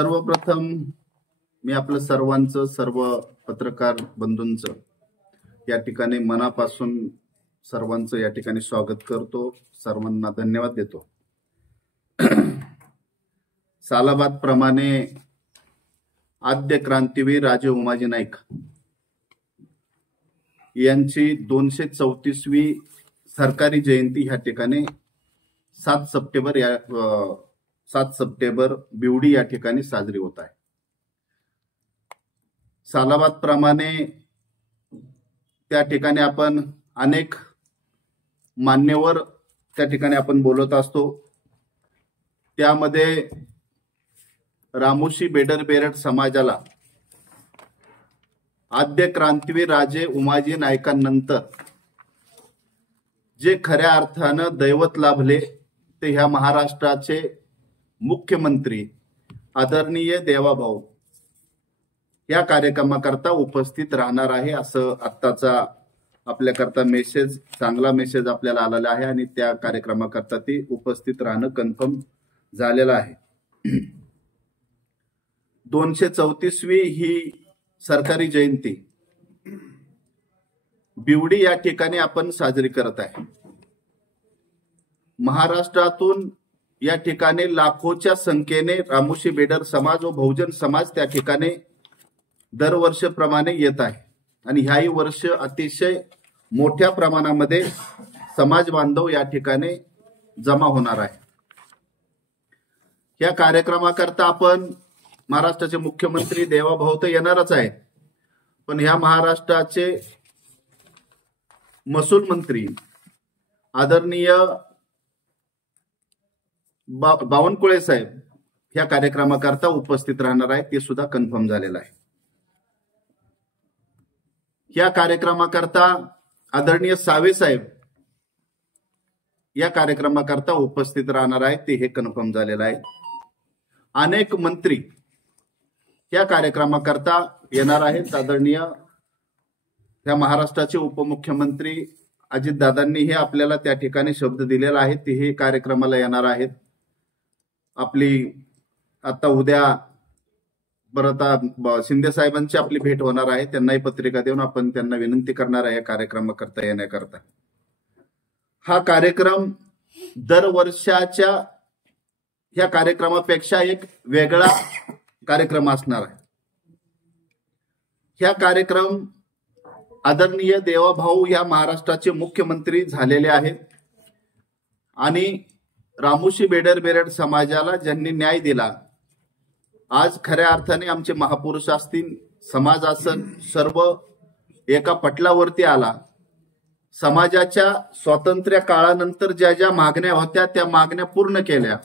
सर्वप्रथम मी आपलं सर्वांचं, सर्व पत्रकार बंधूंचं या ठिकाणी मनापासून सर्वांचं या ठिकाणी स्वागत करतो, सर्वांना धन्यवाद देतो। सालाबाद प्रमाणे आद्य क्रांतीवीर राजे उमाजी नाईक यांची 234वी सरकारी जयंती ह्या ठिकाणी 7 सप्टेंबर बिवडी या ठिकाणी साजरी होत आहे। सालाबाद प्रमाणे त्या ठिकाणी आपण अनेक मान्यवर त्या ठिकाणी आपण बोलत असतो। त्यामध्ये रामोशी बेडर बेरड समाजाला आद्य क्रांतीवीर राजे उमाजी नाईकांनंतर जे खऱ्या अर्थानं दैवत लाभले ते ह्या महाराष्ट्राचे मुख्यमंत्री आदरणीय देवाभाऊ या कार्यक्रमाकरता उपस्थित राहणार आहे, असं आत्ताचा आपल्याकरता मेसेज, चांगला मेसेज आपल्याला आलेला आहे आणि त्या कार्यक्रमाकरता ती उपस्थित राहणं कन्फर्म झालेलं आहे। 234वी ही सरकारी जयंती बिवडी या ठिकाणी आपण साजरी करत आहे। महाराष्ट्रातून या ठिकाणी लाखोच्या संख्येने रामोशी बेडर समाज व बहुजन समाज त्या ठिकाणी दरवर्षप्रमाणे येत आहे आणि ह्याही वर्ष अतिशय मोठ्या प्रमाणामध्ये समाज बांधव या ठिकाणी जमा होणार आहे। या कार्यक्रमाकरता आपण महाराष्ट्राचे मुख्यमंत्री देवाभाऊ तर येणारच आहेत, पण ह्या महाराष्ट्राचे महसूल मंत्री आदरणीय बावनकुळे साहेब ह्या कार्यक्रमाकरता उपस्थित राहणार आहेत, ते सुद्धा कन्फर्म झालेलं आहे। या कार्यक्रमाकरता आदरणीय सावे साहेब या कार्यक्रमाकरता उपस्थित राहणार आहेत, ते हे कन्फर्म झालेलं आहे। अनेक मंत्री या कार्यक्रमाकरता येणार आहेत। आदरणीय या महाराष्ट्राचे उपमुख्यमंत्री अजितदादांनी हे आपल्याला त्या ठिकाणी शब्द दिलेला आहे, ते हे कार्यक्रमाला येणार आहेत। आपली आता उद्या परत शिंदे साहेबांची आपली भेट होणार आहे, त्यांनाही पत्रिका देऊन आपण त्यांना विनंती करणार आहे या कार्यक्रमाकरता येण्याकरता। हा कार्यक्रम दरवर्षाच्या ह्या कार्यक्रमापेक्षा एक वेगळा कार्यक्रम असणार आहे। ह्या कार्यक्रम आदरणीय देवाभाऊ या महाराष्ट्राचे मुख्यमंत्री झालेले आहेत आणि रामोशी बेडर बेरड समाजाला ज्यांनी न्याय दिला, आज खऱ्या अर्थाने आमचे महापुरुष असतील, समाज असेल, सर्व एका पटलावरती आला। समाजाच्या स्वातंत्र्य काळानंतर ज्या ज्या मागण्या होत्या त्या मागण्या पूर्ण केल्या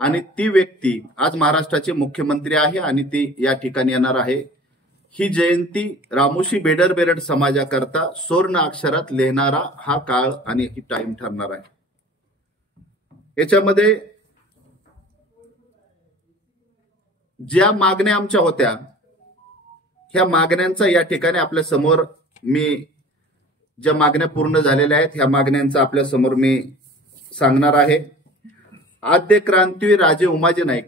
आणि ती व्यक्ती आज महाराष्ट्राचे मुख्यमंत्री आहे आणि ती या ठिकाणी येणार आहे। ही जयंती रामोशी बेडर बेरड समाजाकरता सुवर्ण अक्षरात लिहिणारा हा काळ आणि ही टाइम ठरणार आहे। याच्यामध्ये ज्या मागण्या आमच्या होत्या ह्या मागण्यांचा या ठिकाणी आपल्या समोर मी, ज्या मागण्या पूर्ण झालेल्या आहेत ह्या मागण्यांचा आपल्या समोर मी सांगणार आहे। आद्य क्रांतीवीर राजे उमाजी नाईक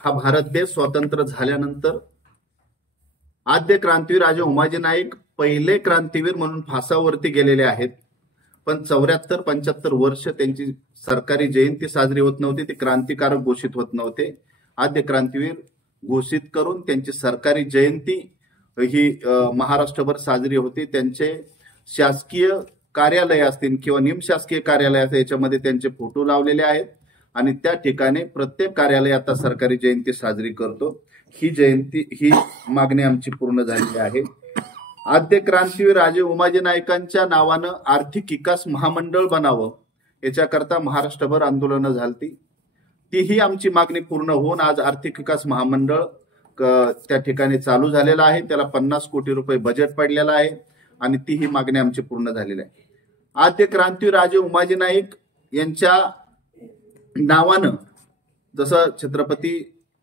हा भारत देश स्वतंत्र झाल्यानंतर आद्य क्रांतीवीर राजे उमाजी नाईक पहिले क्रांतीवीर म्हणून फासावरती गेलेले आहेत, पण 74-75 वर्ष त्यांची सरकारी जयंती साजरी होत नव्हती, ते क्रांतिकारक घोषित होत नव्हते। आद्य क्रांतीवीर घोषित करून त्यांची सरकारी जयंती ही महाराष्ट्रभर साजरी होती। त्यांचे शासकीय कार्यालय असतील किंवा निमशासकीय कार्यालय असतील याच्यामध्ये त्यांचे फोटो लावलेले आहेत आणि त्या ठिकाणी प्रत्येक कार्यालय आता सरकारी जयंती साजरी करतो। ही मागणी आमची पूर्ण झालेली आहे। आद्य क्रांतीवीर राजे उमाजी नाईकांच्या नावानं आर्थिक विकास महामंडळ बनावं याच्याकरता महाराष्ट्रभर आंदोलनं झालती, तीही आमची मागणी पूर्ण होऊन आज आर्थिक विकास महामंडळ त्या ठिकाणी चालू झालेला आहे। त्याला 50 कोटी रुपये बजेट पडलेला आहे आणि तीही मागणी आमची पूर्ण झालेली आहे। आद्य क्रांतीवीर राजे उमाजी नाईक यांच्या नावानं जसं छत्रपती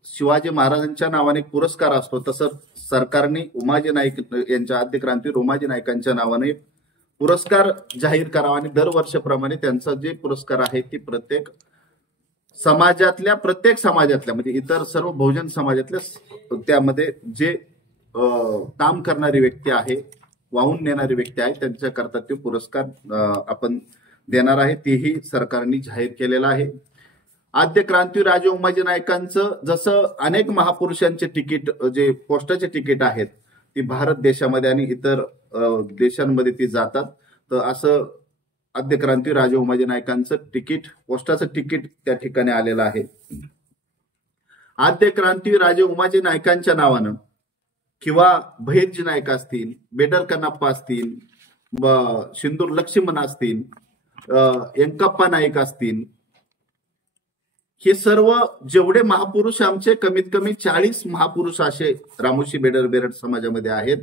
शिवाजी महाराजांच्या नावाने एक पुरस्कार असतो, तसं सरकारने उमाजी नाईक यांच्या आद्य क्रांतीवीर उमाजी नाईकांच्या नावाने पुरस्कार जाहीर करावा आणि दरवर्षाप्रमाणे त्यांचा जे पुरस्कार आहे ती प्रत्येक समाजातल्या प्रत्येक समाजातल्या म्हणजे इतर सर्व बहुजन समाजातल्या त्यामध्ये जे काम करणारी व्यक्ती आहे, वाहून नेणारी व्यक्ती आहे, त्यांच्याकरता ते पुरस्कार आपण देणार आहे, तेही सरकारने जाहीर केलेलं आहे. आद्य क्रांतीवीर राजे उमाजी नाईकांचं जसं अनेक महापुरुषांचे तिकीट जे पोस्टाचे तिकीट आहेत ती भारत देशामध्ये आणि इतर देशांमध्ये ती जातात, तर असं आद्य क्रांतीवीर राजे उमाजी नाईकांचं तिकीट, पोस्टाचं तिकीट त्या ठिकाणी आलेलं आहे. आद्य क्रांतीवीर राजे उमाजी नाईकांच्या नावानं किंवा भैरजी नाईक असतील, बेडर कन्नप्पा असतील, सिंदूर लक्ष्मण असतील, यंकप्पा नाईक असतील, हे सर्व जेवढे महापुरुष आमचे कमीत कमी 40 महापुरुष असे रामोशी बेडर बेरड समाजामध्ये आहेत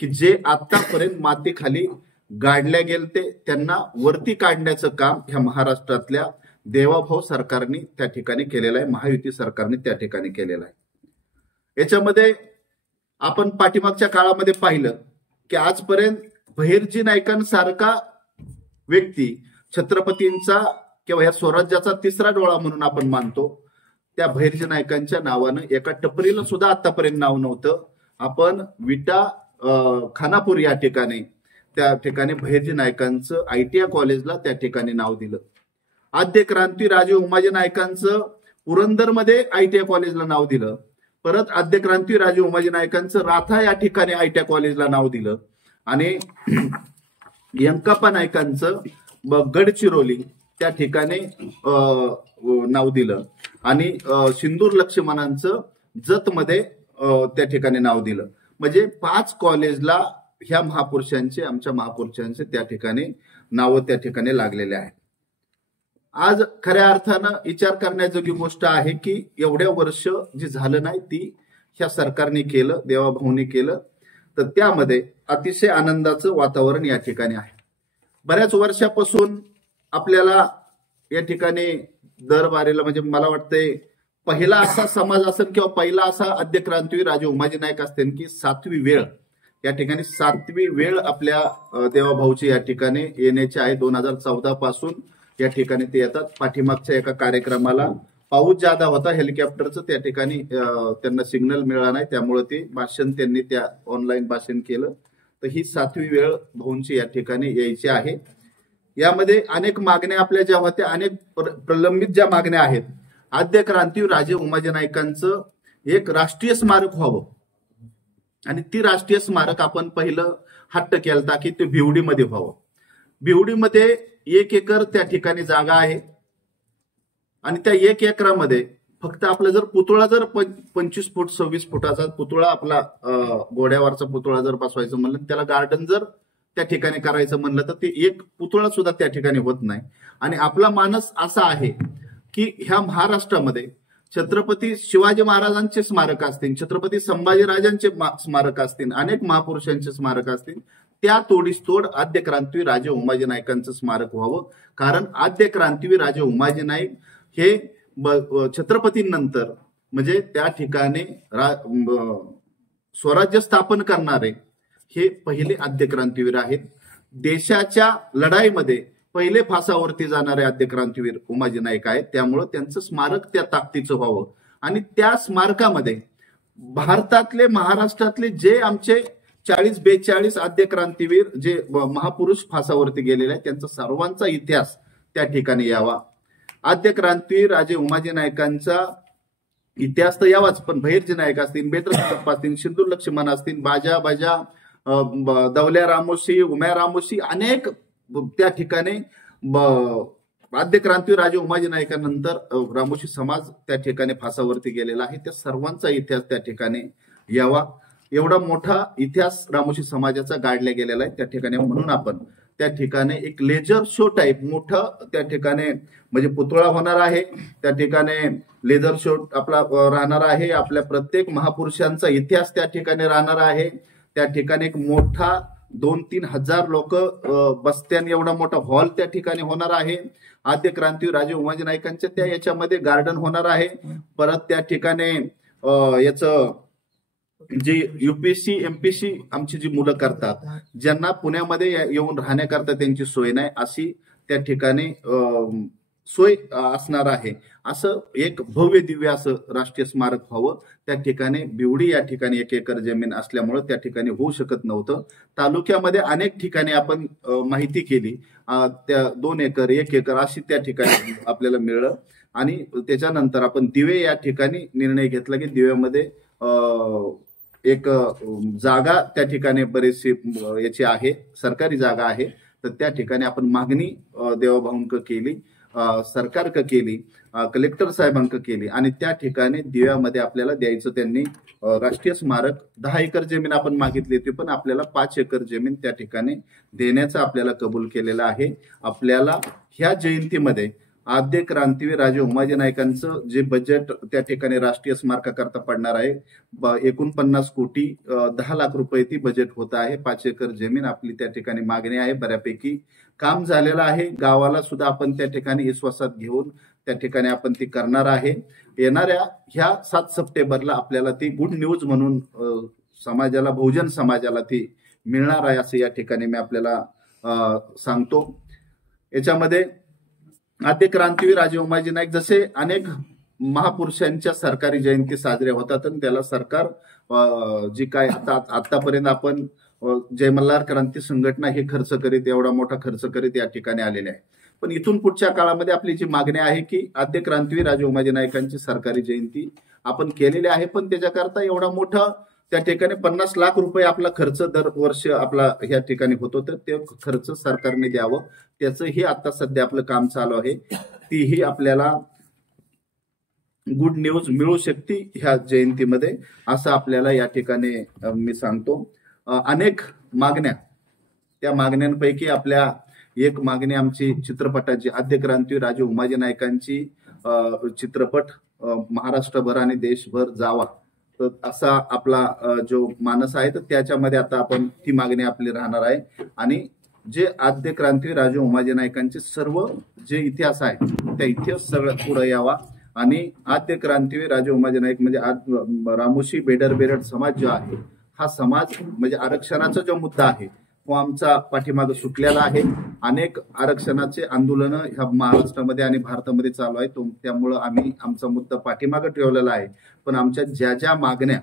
की जे आतापर्यंत मातीखाली गाडल्या गेलते, त्यांना वरती काढण्याचं काम ह्या महाराष्ट्रातल्या देवाभाऊ सरकारने त्या ठिकाणी केलेलं आहे, महायुती सरकारने त्या ठिकाणी केलेलं आहे. याच्यामध्ये आपण पाठीमागच्या काळामध्ये पाहिलं की आजपर्यंत भैरजी नाईकांसारखा व्यक्ती छत्रपतींचा किंवा या स्वराज्याचा तिसरा डोळा म्हणून आपण मानतो, त्या भैरजी नाईकांच्या नावानं एका टपरीला सुद्धा आतापर्यंत नाव नव्हतं. आपण विटा खानापूर या ठिकाणी त्या ठिकाणी भैरजी नाईकांचं ITI कॉलेजला त्या ठिकाणी नाव दिलं. आद्य क्रांती राजे उमाजी नाईकांचं पुरंदरमध्ये ITI कॉलेजला नाव दिलं. परत आद्य क्रांती राजे उमाजी नाईकांचं राथा या ठिकाणी ITI कॉलेजला नाव दिलं. आणि यंकप्पा नाईकांचं गडचिरोली त्या ठिकाणी नाव दिलं. आणि सिंदूर लक्ष्मणांचं जतमध्ये त्या ठिकाणी नाव दिलं. म्हणजे 5 कॉलेजला ह्या महापुरुषांचे, आमच्या महापुरुषांचे त्या ठिकाणी नाव त्या ठिकाणी लागलेले आहेत. आज खऱ्या अर्थानं विचार करण्याजोगी गोष्ट आहे की एवढ्या वर्ष जे झालं नाही ती ह्या सरकारने केलं, देवाभाऊने केलं, तर त्यामध्ये अतिशय आनंदाचं वातावरण या ठिकाणी आहे. बऱ्याच वर्षापासून आपल्याला या ठिकाणी दरबारीला म्हणजे मला वाटतंय पहिला असा समाज असेल किंवा पहिला असा आद्य क्रांतीवीर राजे उमाजी नाईक असतील की 7वी वेळ या ठिकाणी 7वी वेळ आपल्या देवाभाऊची या ठिकाणी येण्याची आहे. 2014 पासून या ठिकाणी ते येतात. पाठीमागच्या एका कार्यक्रमाला पाऊस जादा होता हेलिकॉप्टरचं, त्या ठिकाणी त्यांना सिग्नल मिळाला नाही, त्यामुळे ते भाषण त्यांनी त्या ऑनलाईन भाषण केलं. तर ही 7वी वेळ भाऊंची या ठिकाणी यायची आहे. यामध्ये अनेक मागण्या आपल्या ज्या होत्या, अनेक प्रलंबित ज्या मागण्या आहेत, आद्य क्रांतीवीर राजे उमाजी नाईकांचं एक राष्ट्रीय स्मारक व्हावं आणि ती राष्ट्रीय स्मारक आपण पहिलं हट्ट केलता की ते भिवडीमध्ये व्हावं. भिवडीमध्ये 1 एकर त्या ठिकाणी जागा आहे आणि त्या 1 एकरामध्ये फक्त आपला जर पुतळा जर 25 फूट 26 फुटाचा पुतळा आपला घोड्यावरचा पुतळा जर बसवायचं म्हणलं, त्याला गार्डन जर त्या ठिकाणी करायचं म्हणलं तर ते एक पुतळा सुद्धा त्या ठिकाणी होत नाही. आणि आपला मानस असा आहे की ह्या महाराष्ट्रामध्ये छत्रपती शिवाजी महाराजांचे स्मारक असतील, छत्रपती संभाजीराजांचे स्मारक असतील, अनेक महापुरुषांचे स्मारक असतील, त्या तोडीस तोड आद्य क्रांतीवीर राजे उमाजी नाईकांचं स्मारक व्हावं. कारण आद्य क्रांतीवीर राजे उमाजी नाईक हे छत्रपतींनंतर म्हणजे त्या ठिकाणी स्वराज्य स्थापन करणारे हे पहिले आद्य क्रांतीवीर आहेत. देशाच्या लढाईमध्ये पहिले फासावरती जाणारे आद्य क्रांतीवीर उमाजी नाईक आहेत. त्यामुळे त्यांचं स्मारक त्या ताकदीचं व्हावं आणि त्या स्मारकामध्ये भारतातले, महाराष्ट्रातले जे आमचे 40-42 आद्य क्रांतीवीर जे महापुरुष फासावरती गेलेले आहेत त्यांचा सर्वांचा इतिहास त्या ठिकाणी यावा. आद्य क्रांतीवीर राजे उमाजी नाईकांचा इतिहास तर यावाच, पण भैरजी नाईक असतील, बेडर कन्नप्पा असतील, सिंदूर लक्ष्मण असतील, बाजा दवल्या रामोशी, उम्या रामोशी, अनेक त्या ठिकाणी आद्य क्रांतीवीर राजे उमाजी नाईकांनंतर रामोशी समाज त्या ठिकाणी फासावरती गेलेला आहे. त्या सर्वांचा इतिहास त्या ठिकाणी यावा. एवढा मोठा इतिहास रामोशी समाजाचा गाडला गेलेला आहे त्या ठिकाणी. म्हणून आपण त्या ठिकाणी एक लेजर शो टाईप मोठं त्या ठिकाणी म्हणजे पुतळा होणार आहे. त्या ठिकाणी लेझर शो आपला राहणार आहे. आपल्या प्रत्येक महापुरुषांचा इतिहास त्या ठिकाणी राहणार आहे. त्या ठिकाणी एक मोठा 2-3 हजार लोक बसत्यान एवढा मोठा हॉल त्या ठिकाणी होणार आहे. आद्य क्रांतीवीर राजे उमाजी नाईकांच्या त्या याच्यामध्ये गार्डन होणार आहे. परत त्या ठिकाणी याचं जी UPSC MPSC आमची जी मुलं करतात, ज्यांना पुण्यामध्ये येऊन राहण्याकरता त्यांची सोय नाही, अशी त्या ठिकाणी सोय असणार आहे. असं एक भव्य दिव्य असं राष्ट्रीय स्मारक व्हावं. त्या ठिकाणी बिवडी या ठिकाणी 1 एकर जमीन असल्यामुळे त्या ठिकाणी होऊ शकत नव्हतं. तालुक्यामध्ये अनेक ठिकाणी आपण माहिती केली, त्या 2 एकर 1 एकर अशी त्या ठिकाणी आपल्याला मिळलं. आणि त्याच्यानंतर आपण दिवे या ठिकाणी निर्णय घेतला की दिव्यामध्ये एक जागा त्या ठिकाणी बरीचशी याची आहे, सरकारी जागा आहे. तर त्या ठिकाणी आपण मागणी देवाभाऊंक केली, सरकारक केली, कलेक्टर साहेबांक केली आणि त्या ठिकाणी दिव्यामध्ये आपल्याला द्यायचं त्यांनी राष्ट्रीय स्मारक 10 एकर जमीन आपण मागितली होती, पण आपल्याला 5 एकर जमीन त्या ठिकाणी देण्याचं आपल्याला कबूल केलेलं आहे. आपल्याला ह्या जयंतीमध्ये आद्य क्रांतीवीर राजे उमाजी नाईकांचं जे बजेट त्या ठिकाणी राष्ट्रीय स्मारकाकरता पडणार आहे 49 कोटी 10 लाख रुपये ती बजेट होत आहे. 5 एकर जमीन आपली त्या ठिकाणी मागणी आहे. बऱ्यापैकी काम झालेलं आहे. गावाला सुद्धा आपण त्या ठिकाणी विश्वासात घेऊन त्या ठिकाणी आपण ती करणार आहे. येणाऱ्या ह्या 7 सप्टेंबरला आपल्याला ती गुड न्यूज म्हणून समाजाला, बहुजन समाजाला ती मिळणार आहे असं या ठिकाणी मी आपल्याला सांगतो. याच्यामध्ये आद्य क्रांतीवीर राजे उमाजी नाईक जसे अनेक महापुरुषांच्या सरकारी जयंती साजऱ्या होतात आणि त्याला सरकार जी काय आतापर्यंत आपण जय मल्हार क्रांती संघटना हे खर्च करीत, एवढा मोठा खर्च करीत या ठिकाणी आलेले आहे. पण इथून पुढच्या काळामध्ये आपली जी मागणी आहे की आद्य क्रांतीवीर राजे उमाजी नाईकांची सरकारी जयंती आपण केलेली आहे, पण त्याच्याकरता एवढा मोठा त्या ठिकाणी 50 लाख रुपये आपला खर्च दरवर्षी आपला ह्या ठिकाणी होतो, तर ते खर्च सरकारने द्यावं. त्याचंही आता सध्या आपलं काम चालू आहे. तीही आपल्याला गुड न्यूज मिळू शकते ह्या जयंतीमध्ये असं आपल्याला या ठिकाणी मी सांगतो. अनेक मागण्या, त्या मागण्यांपैकी आपल्या एक मागणी आमची चित्रपटाची, आद्य क्रांतीवीर राजे उमाजी नाईकांची चित्रपट महाराष्ट्रभर आणि देशभर जावा, तर असा आपला जो मानस आहे, तर त्याच्यामध्ये आता आपण ती मागणी आपली राहणार आहे. आणि जे आद्य क्रांतीवीर राजे उमाजी नाईकांचे सर्व जे इतिहास आहे त्या इतिहास सगळं पुढे यावा. आणि आद्य क्रांतीवीर राजे उमाजी नाईक म्हणजे रामोशी बेडर समाज जो आहे, हा समाज म्हणजे आरक्षणाचा जो मुद्दा आहे तो आमचा पाठीमागे सुटलेला आहे. अनेक आरक्षणाचे आंदोलन ह्या महाराष्ट्रामध्ये आणि भारतामध्ये चालू आहे, त्यामुळं आम्ही आमचा मुद्दा पाठीमागे ठेवलेला आहे. पण आमच्या ज्या मागण्या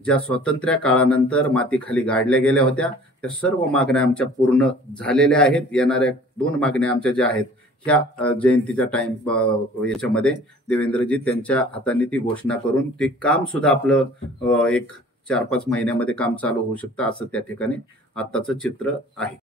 ज्या स्वातंत्र्य काळानंतर मातीखाली गाडल्या गेल्या होत्या, त्या सर्व मागण्या आमच्या पूर्ण झालेल्या आहेत. येणाऱ्या 2 मागण्या आमच्या ज्या आहेत ह्या जयंतीच्या याच्यामध्ये देवेंद्रजी त्यांच्या हाताने ती घोषणा करून ते काम सुद्धा आपलं एक 4-5 महिन्यामध्ये काम चालू होऊ शकतं असं त्या ठिकाणी आत्ताचं चित्र आहे.